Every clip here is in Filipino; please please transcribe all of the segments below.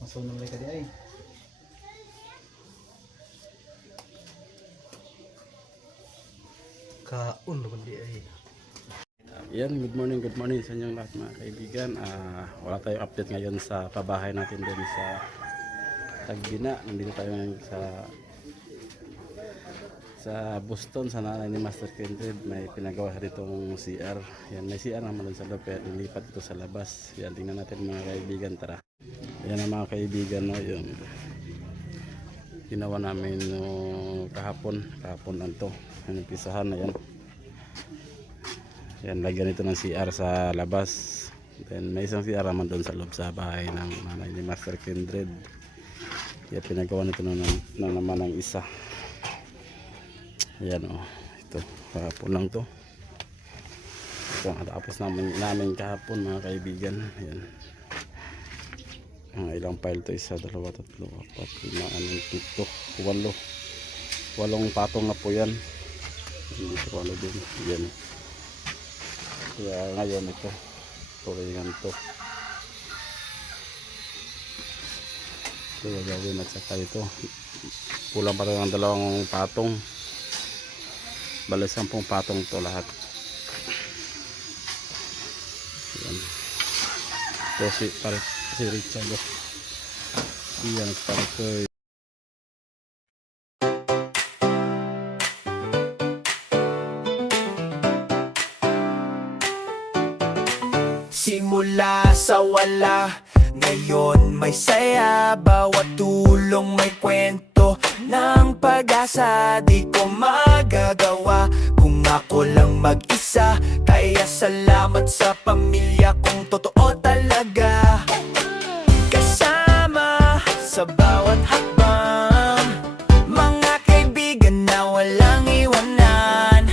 Masunong lang ka di ay. Kaon naman di ay. Yan, good morning sa inyong lahat mga kaibigan. Wala tayong update ngayon sa pabahay natin din sa Tagbina. Nandito tayo ngayon sa Boston, sa nanay ni Master Kindred. May pinagawa ditong CR. Yan, may CR naman dun sa loob, kaya nilipat ito sa labas. Yan, tingnan natin mga kaibigan, tara. Yan ang mga kaibigan, no, yung ginawa namin kahapon lang to. Yung pisahan na yan. Yan, lagyan ito ng CR sa labas. Then may isang CR naman doon sa loob sa bahay ng nanay ni Master Kindred. Kaya pinagawa nito na naman ng isa. Yan o, ito kahapon lang to. Ito natapos namin kahapon mga kaibigan. Yan, ilang file to, 1, 2, 3, 4, 5, 6, 7, 8, 8 patong na po yan. Hindi ko ano din yan. Kaya ngayon ito tulingan to gagawin, at saka ito kulang pa rin ng 2 patong, bali 10 patong to lahat. Yan. Ito si Richard yan, para ito simula sa wala, ngayon may saya. Bawat tulong may kwento ng pag-asa. Di ko magagawa kung ako lang mag-isa. Kaya salamat sa pamilya kong totoo talaga. Kasama sa bawat hakbang, mga kaibigan na walang iwanan.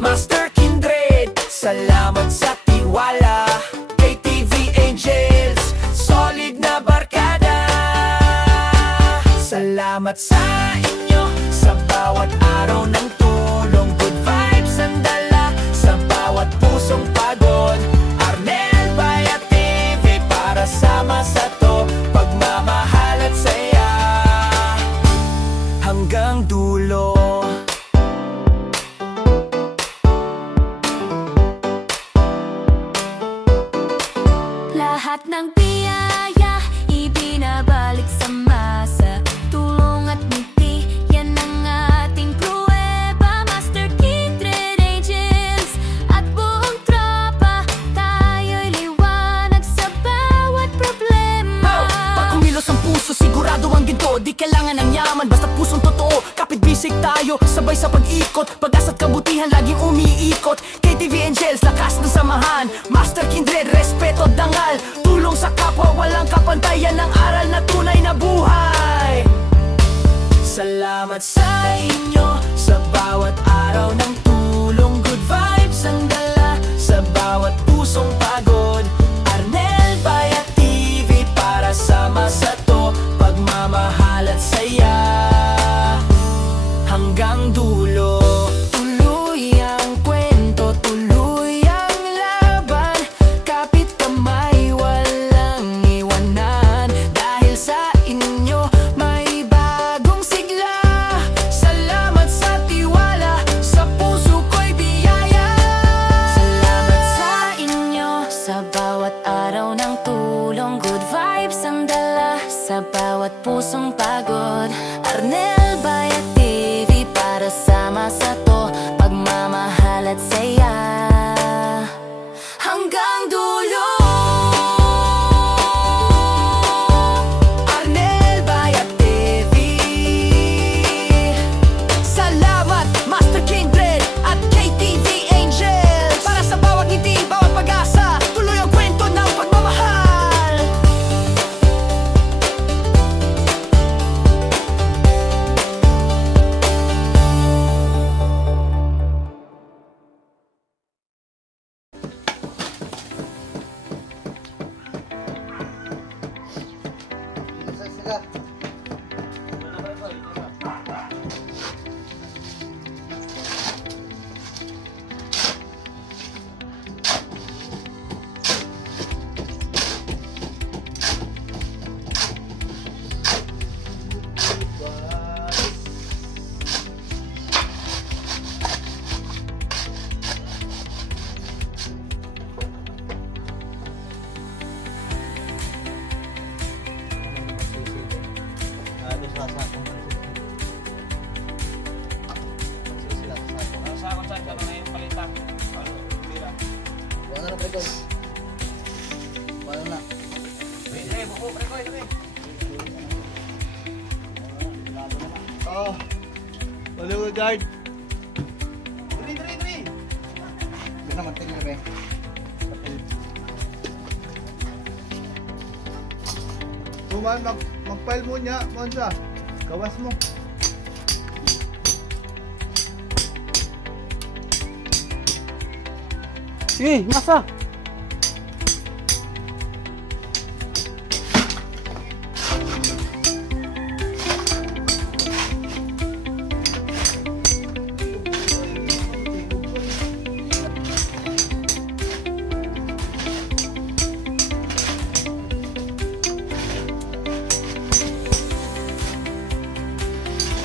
Master Kindred, salamat sa tiwala. Salamat sa inyo sa bawat araw ng tulong. Good vibes ang dala sa bawat pusong pagod. Arnel Bayat TV para sama sa to, pagmamahal at saya hanggang dulo. Lahat ng biyaya ibinabalik sa masa. Tulong at ngiti, yan ang ating pruweba. Master Kindred Angels at buong tropa, tayo'y liwanag sa bawat problema. Pag kumilos ang puso, sigurado ang ginto. Di kailangan ng yaman, basta pusong totoo. Kapit bisig tayo, sabay sa pag-ikot. Pag-asa't kabutihan, laging umiikot. KTV Angels, lakas ng samahan. Master Kindred, respeto, dangal. Tulong sa kapwa, walang kapantayan. Ng aral na tunay na buhay. Salamat sa inyo sa bawat araw ng tulong. Good vibes ang dala sa bawat pusong pagod. Arnel Bayat TV para sama sa to, pagmamahal at saya hanggang dulo. Tuloy ang kwento, tuloy ang laban. Kapit kamay, walang iwanan. Dahil sa inyo may bagong sigla. Salamat sa tiwala. Paano na? Oh, follow guard. Dali. Hindi naman tingnan be. Tuman mag-file mo niya, Monza. Gawas mo. Sige, masa.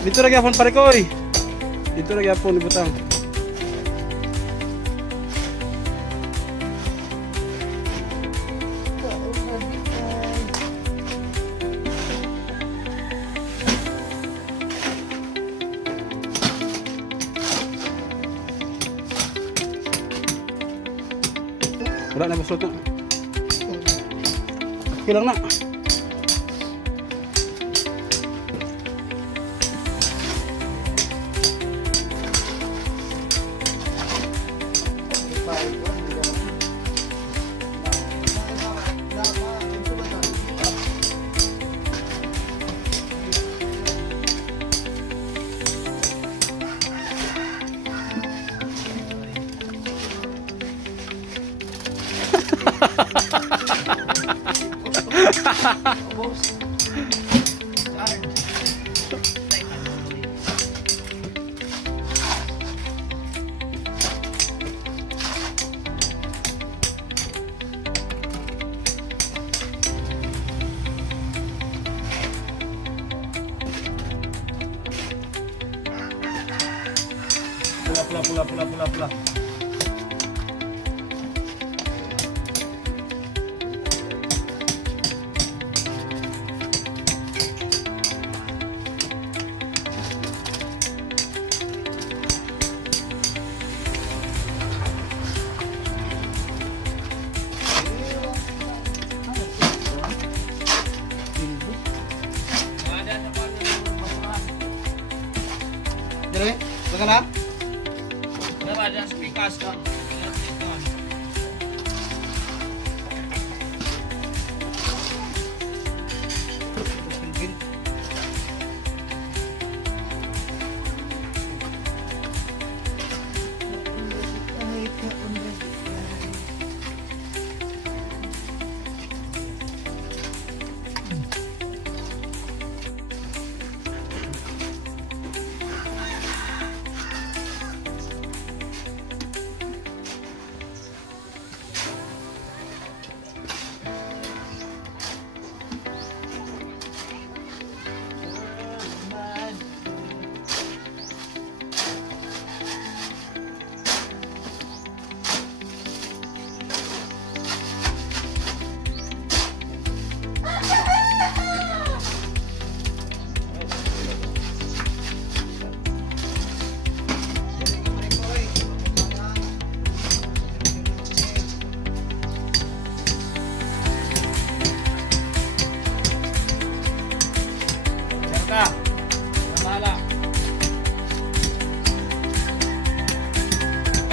Dito lagi apon pare ko oy. Dito lagi apon ibutang. Wala na basot na. Kilang na. Pula. Dire, baka na? Ada speakers kan.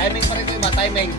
Timing pa rin ko iba, timing.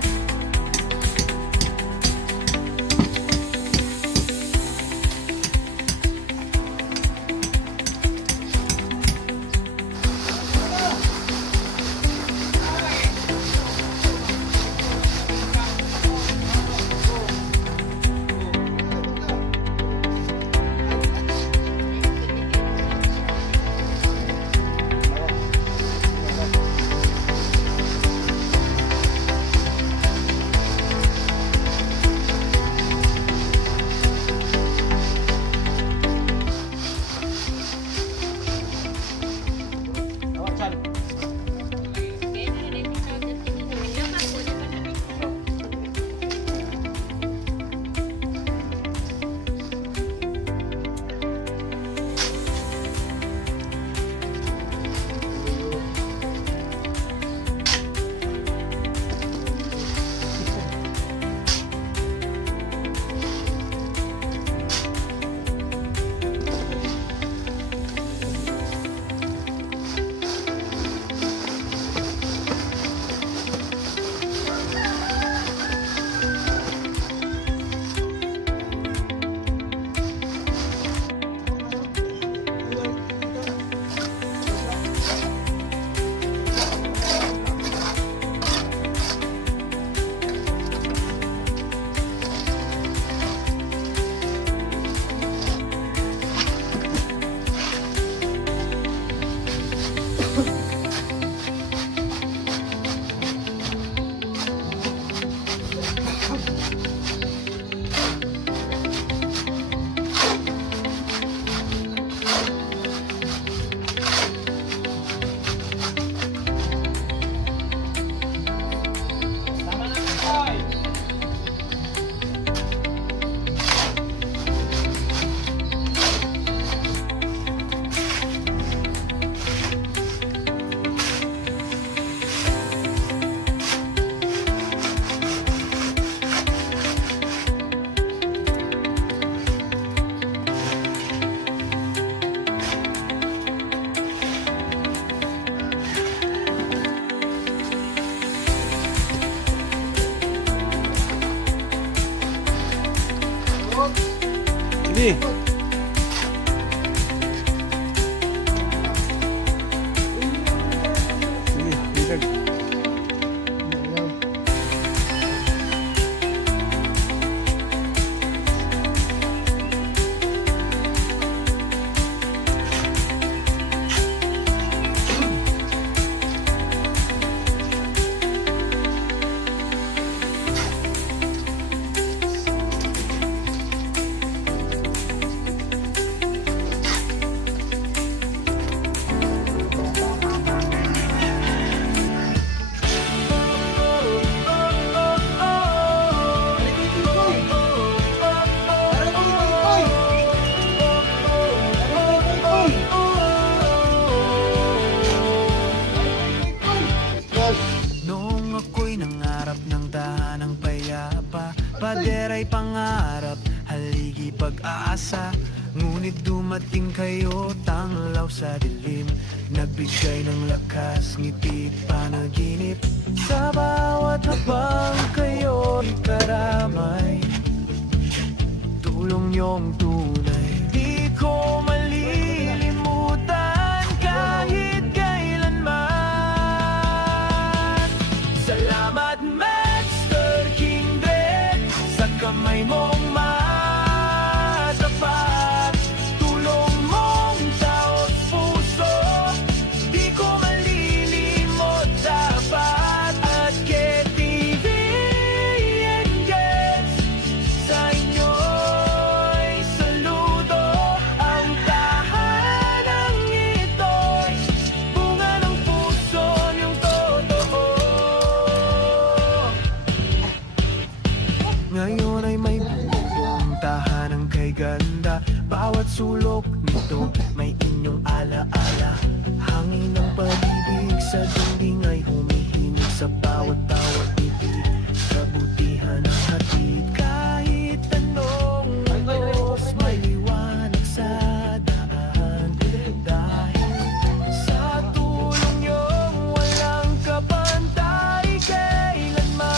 Sige. Sige, bilag. Noong ako'y nangarap ng tahanang payapa, padera'y pangarap, haligi pag-asa. Ngunit dumating kayo, tanglaw sa dilim, nagbigay ng lakas, ngiti panaginip. Sa bawat habang kayo'y karamay, tulong niyong tunay, di ko malilimutan kahit kailanman. Salamat Master Kindred, sa kamay mong matapat, tulong mong taot puso, di ko malilimot dapat. At KTV Angels, sa inyo'y saludo. Ang tahanang ito'y bunga ng puso niyong totoo. Ngayon ay may buong tahanang kay ganda, bawat sulok nito may inyong alaala. Hangin ng pag-ibig sa dingding ay humihinig sa bawat ngiti, kabutihan ang hatid. Kahit anong oras may liwanag sa daan, dahil sa tulong niyong walang kapantay kailanman.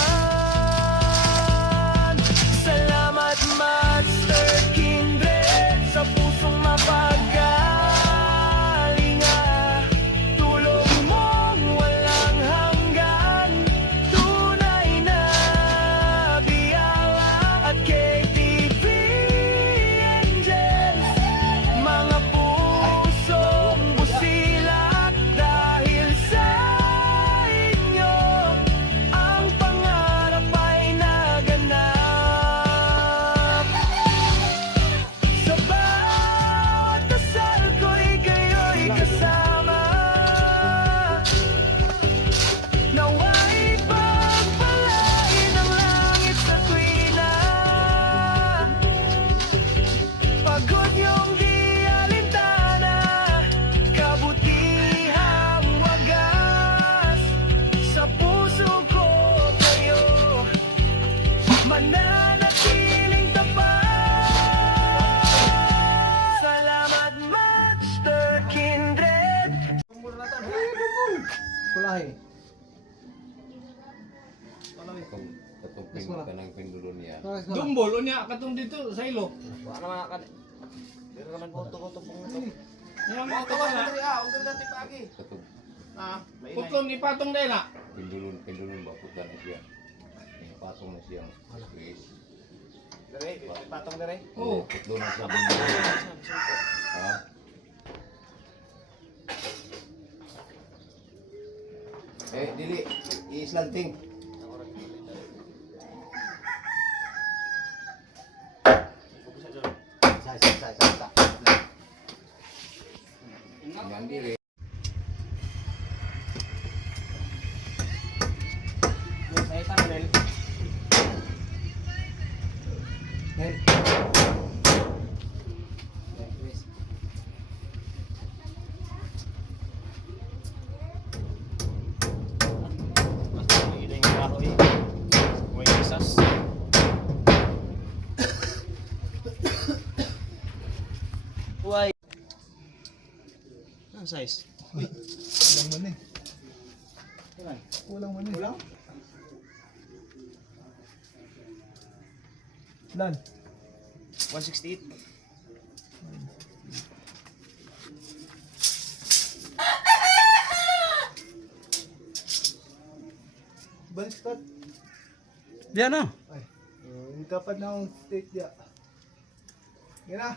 Salamat Master Kindred, sa pusong mapagalinga, tulong mong walang hanggan, tunay na biyaya. At KTV Angels, mga pusong busilak, dahil sa inyo ang pangarap ay naganap. Sa bawat dasal ko'y kayo'y kasama, nawa'y pagpalain ng langit sa tuwina. Pagod niyong di alintana, kabutihang wagas, sa puso ko kayo mananatiling tapat. Salamat Master Kindred. Pulahe. Katupin ka ng pendulon niya. Dumbol, unya, katong dito, sa ilo. Wala naman ka. Pero ka nagkuto-kuto pong ito. Yung mga kawan na, Katup. putlong ipatong dahil na. Pendulon ba? Puta na siya. Patong na siya. Patong na rin? Oo. Putlo na siya. Pendulon. Ha? Dili. I-slanting. Yang diri. Saya tahu dari. Ang size? Kulang man eh. Kulang man eh. Kulang? Lan. 168. Baliktad. Diyan na. Ay. Yung kapad na akong state dia. Yan na.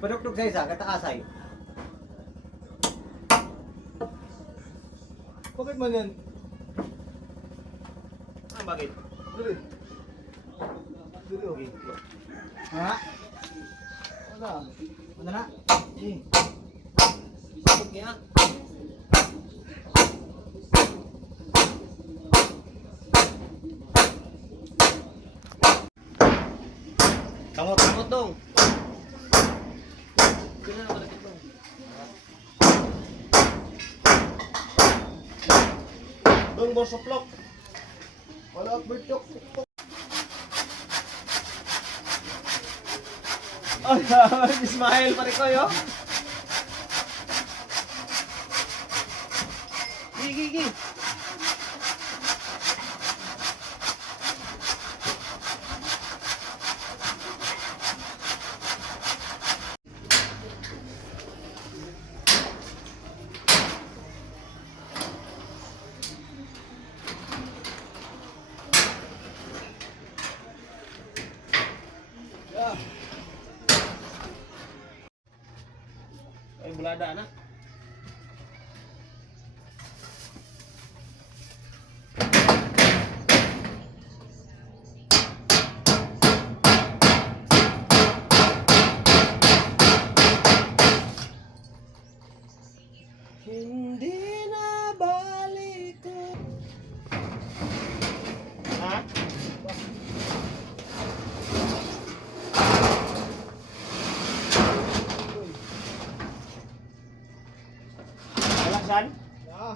Padukduk sa isa, kataasay. Bakit man yan? Ah, bakit? Dali. Dali, okay. Ha? Wala. Ano na? Eh. Bakit kaya? Kamot dong. Kailan na malapit dong? Dong, borsoplok. Wala, bertok. Ay, Ismail pare ko yo. Gigi. Ay, bulada na. Hindi na balik ko. Ha? Alasan? Ah.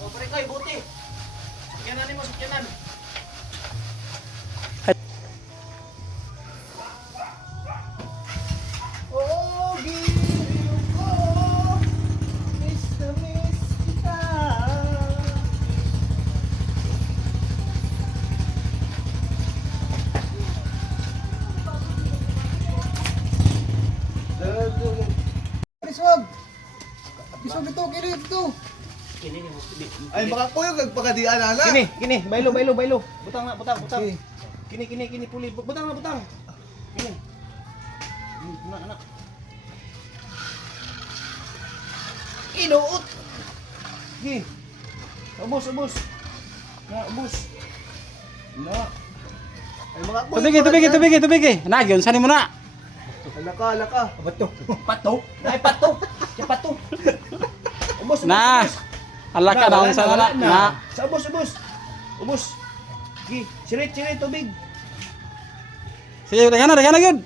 O, pare ko, buti. Sakyanan mo, sakyanan. Oh, giliw ko. Miss na miss kita. Piswag. Piswag ito, giliw ito. Ay, baka ko yung nagpakadian na. Kini, baylo. Butang na, butang. Kini, puli. Butang. Kini. Anak. Inuot. Gi. Ubus. Na, ubus. Na. Ay, mga ko. Tubig. Nagyon, saan mo na? Alaka. Pato. Ay, pato. Ya pato. Ubus. Na. Alaka na sa na. Na. Sa ubus. Gi, sirit tubig. Sige, dagan na yun.